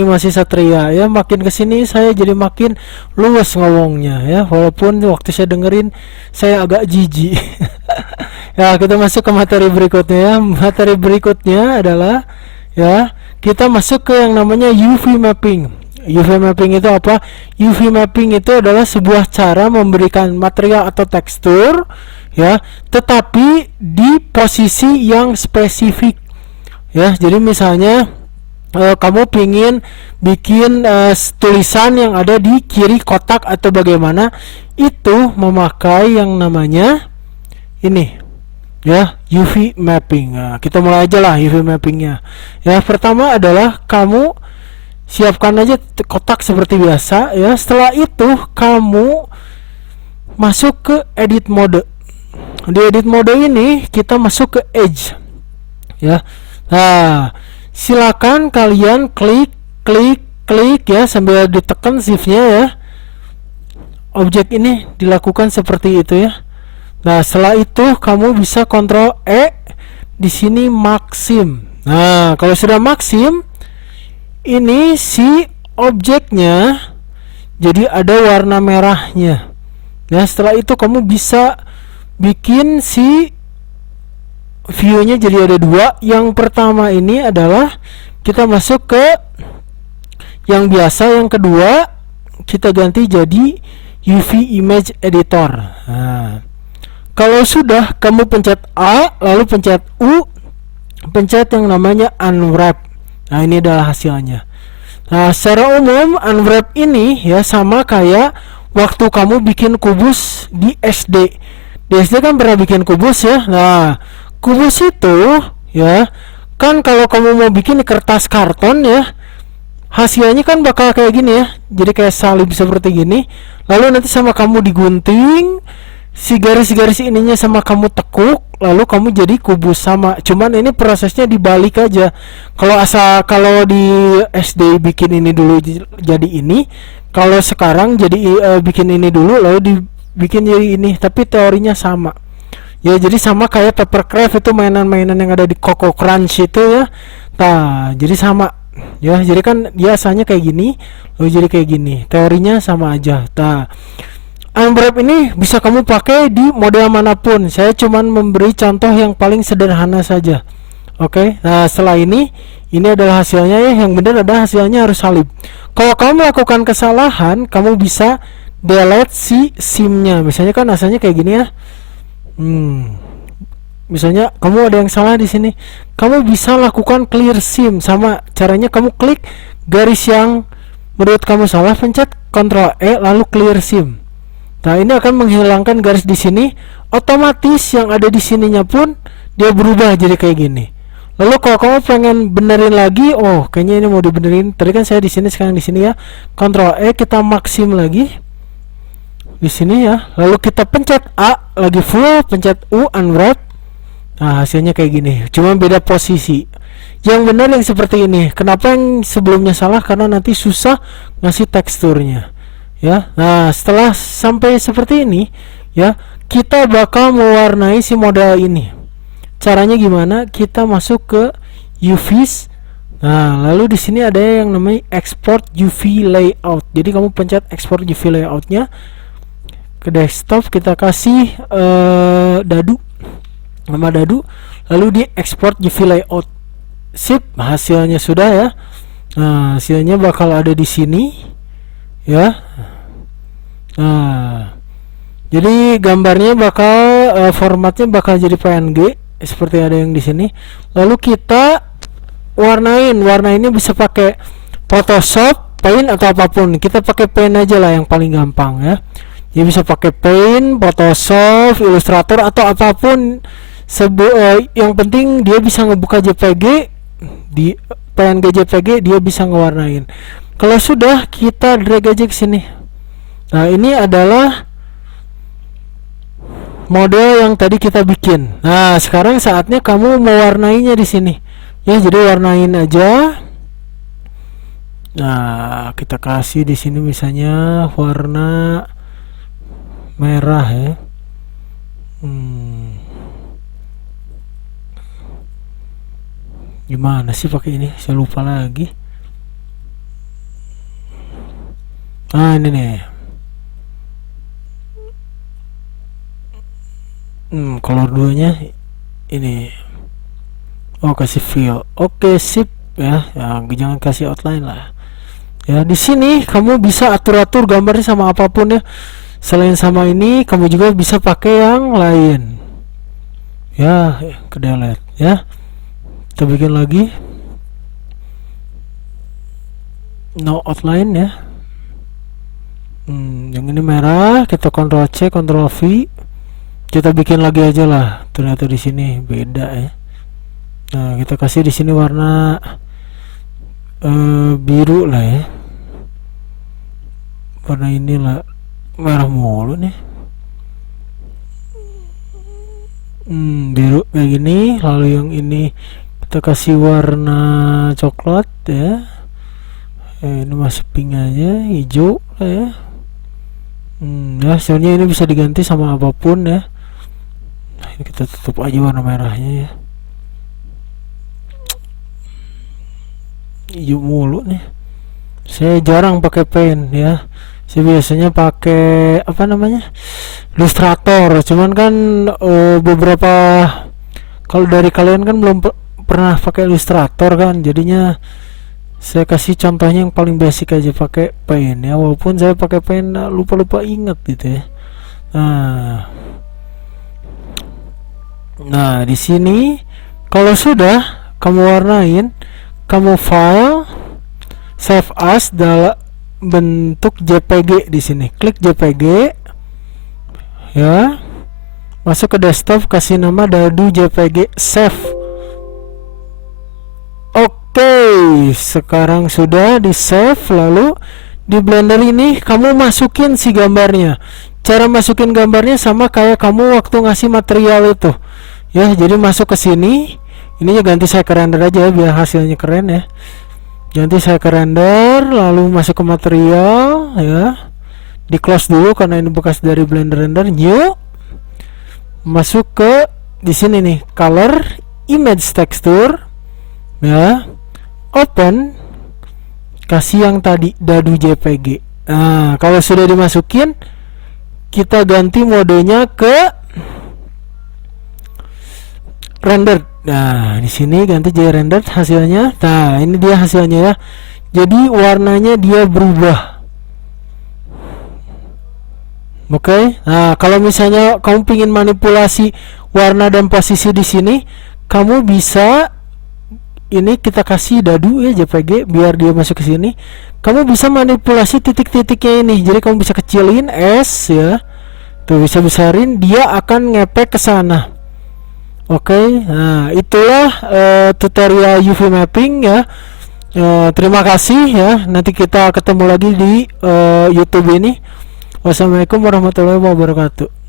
animasi Satria ya. Makin kesini saya jadi makin luas ngomongnya ya, walaupun waktu saya dengerin saya agak jijik. Ya, kita masuk ke materi berikutnya ya. Materi berikutnya adalah ya, kita masuk ke yang namanya UV mapping. UV mapping itu apa? UV mapping itu adalah sebuah cara memberikan material atau tekstur ya, tetapi di posisi yang spesifik ya. Jadi misalnya kamu pingin bikin tulisan yang ada di kiri kotak atau bagaimana, itu memakai yang namanya ini ya, UV mapping. Nah, kita mulai aja lah UV mappingnya ya. Pertama adalah kamu siapkan aja kotak seperti biasa ya. Setelah itu kamu masuk ke edit mode. Di edit mode ini kita masuk ke edge ya. Nah, silakan kalian klik ya sambil ditekan shiftnya ya. Objek ini dilakukan seperti itu ya. Nah, setelah itu kamu bisa Ctrl E, di sini maksim. Nah, kalau sudah maksim, ini si objeknya jadi ada warna merahnya. Nah, setelah itu kamu bisa bikin si view-nya jadi ada dua. Yang pertama ini adalah kita masuk ke yang biasa, yang kedua kita ganti jadi UV image editor. Nah, kalau sudah, kamu pencet A, lalu pencet U, pencet yang namanya unwrap. Nah, ini adalah hasilnya. Nah, secara umum unwrap ini ya sama kayak waktu kamu bikin kubus di SD. Di SD kan pernah bikin kubus ya. Nah, kubus itu ya kan kalau kamu mau bikin di kertas karton ya, hasilnya kan bakal kayak gini ya. Jadi kayak salib seperti gini. Lalu nanti sama kamu digunting, si garis-garis ininya sama kamu tekuk, lalu kamu jadi kubus sama. Cuman ini prosesnya dibalik aja. Kalau di SD bikin ini dulu jadi ini, kalau sekarang jadi bikin ini dulu lalu dibikin jadi ini, tapi teorinya sama. Ya, jadi sama kayak Papercraft itu, mainan-mainan yang ada di Coco Crunch itu ya. Nah, jadi sama. Ya, jadi kan biasanya kayak gini, lalu jadi kayak gini. Teorinya sama aja. Nah, unwrap ini bisa kamu pakai di model manapun. Saya cuman memberi contoh yang paling sederhana saja. Oke. Nah, setelah ini adalah hasilnya ya. Yang benar ada hasilnya harus salib. Kalau kamu melakukan kesalahan, kamu bisa delete si sim-nya. Misalnya kan asalnya kayak gini ya. Misalnya kamu ada yang salah di sini, kamu bisa lakukan clear sim. Sama caranya, kamu klik garis yang menurut kamu salah, pencet Ctrl E lalu clear sim. Nah, ini akan menghilangkan garis di sini. Otomatis yang ada di sininya pun dia berubah jadi kayak gini. Lalu kalau kamu pengen benerin lagi, oh kayaknya ini mau dibenerin. Tadi kan saya di sini, sekarang di sini ya. Ctrl E, kita maksim lagi di sini ya. Lalu kita pencet A lagi full, pencet U unwrap. Nah, hasilnya kayak gini. Cuma beda posisi. Yang benar yang seperti ini. Kenapa yang sebelumnya salah? Karena nanti susah ngasih teksturnya. Ya. Nah, setelah sampai seperti ini ya, kita bakal mewarnai si model ini. Caranya gimana? Kita masuk ke UVs. Nah, lalu di sini ada yang namanya export UV layout. Jadi kamu pencet export UV layoutnya ke desktop, kita kasih dadu, nama dadu, lalu di export UV layout. Sip, hasilnya sudah ya. Nah, hasilnya bakal ada di sini ya. Nah, jadi gambarnya bakal formatnya bakal jadi PNG seperti ada yang di sini. Lalu kita warna ini bisa pakai Photoshop, Paint atau apapun. Kita pakai Paint aja lah yang paling gampang ya. Jadi bisa pakai Paint, Photoshop, Illustrator atau apapun. Yang penting dia bisa ngebuka JPG, di PNG JPG dia bisa ngewarnain. Kalau sudah, kita drag aja ke sini. Nah, ini adalah model yang tadi kita bikin. Nah, sekarang saatnya kamu mewarnainya di sini. Ya, jadi warnain aja. Nah, kita kasih di sini misalnya warna merah ya. Gimana sih pakai ini? Saya lupa lagi. Nah ini nih. Color 2 nya ini. Oh kasih fill. Oke sip ya. Jangan kasih outline lah. Ya di sini kamu bisa atur-atur gambarnya sama apapun ya. Selain sama ini, kamu juga bisa pakai yang lain. Ya, ke delete ya. Kita bikin lagi. No outline ya. Yang ini merah, kita Ctrl C, Ctrl V. Kita bikin lagi aja lah. Ternyata di sini beda ya. Nah, kita kasih di sini warna biru lah ya. Warna inilah merah mulu nih. Biru kayak gini. Lalu yang ini kita kasih warna coklat ya. Ini masih pink aja, hijau lah ya. Ya sebenarnya ini bisa diganti sama apapun ya. Nah, ini kita tutup aja warna merahnya ya. Hijau mulu nih. Saya jarang pakai pen ya. Saya biasanya pakai apa namanya, Illustrator. Cuman kan beberapa kalau dari kalian kan belum pernah pakai Illustrator kan, jadinya saya kasih contohnya yang paling basic aja, pakai pen ya. Walaupun saya pakai pen lupa-lupa inget gitu ya. Nah di sini kalau sudah kamu warnain, kamu file, save as dalam bentuk JPG di sini. Klik JPG ya. Masuk ke desktop, kasih nama dadu JPG, save. Oke, sekarang sudah di save. Lalu di Blender ini kamu masukin si gambarnya. Cara masukin gambarnya sama kayak kamu waktu ngasih material itu. Ya, jadi masuk ke sini. Ininya ganti saya ke render aja ya, biar hasilnya keren ya. Ganti saya ke render, lalu masuk ke material ya. Di close dulu karena ini bekas dari Blender render. New. Masuk ke di sini nih, color, image texture ya. Open, kasih yang tadi dadu JPG. Nah, kalau sudah dimasukin, kita ganti modenya ke render. Nah, di sini ganti jadi render hasilnya. Nah, ini dia hasilnya ya. Jadi warnanya dia berubah. Oke. Nah, kalau misalnya kamu pingin manipulasi warna dan posisi di sini, kamu bisa ini kita kasih dadu ya JPG biar dia masuk ke sini. Kamu bisa manipulasi titik-titiknya ini. Jadi kamu bisa kecilin S ya. Tuh bisa besarin, dia akan ngepek ke sana. Oke. Nah, itulah tutorial UV mapping ya. Terima kasih ya. Nanti kita ketemu lagi di YouTube ini. Wassalamualaikum warahmatullahi wabarakatuh.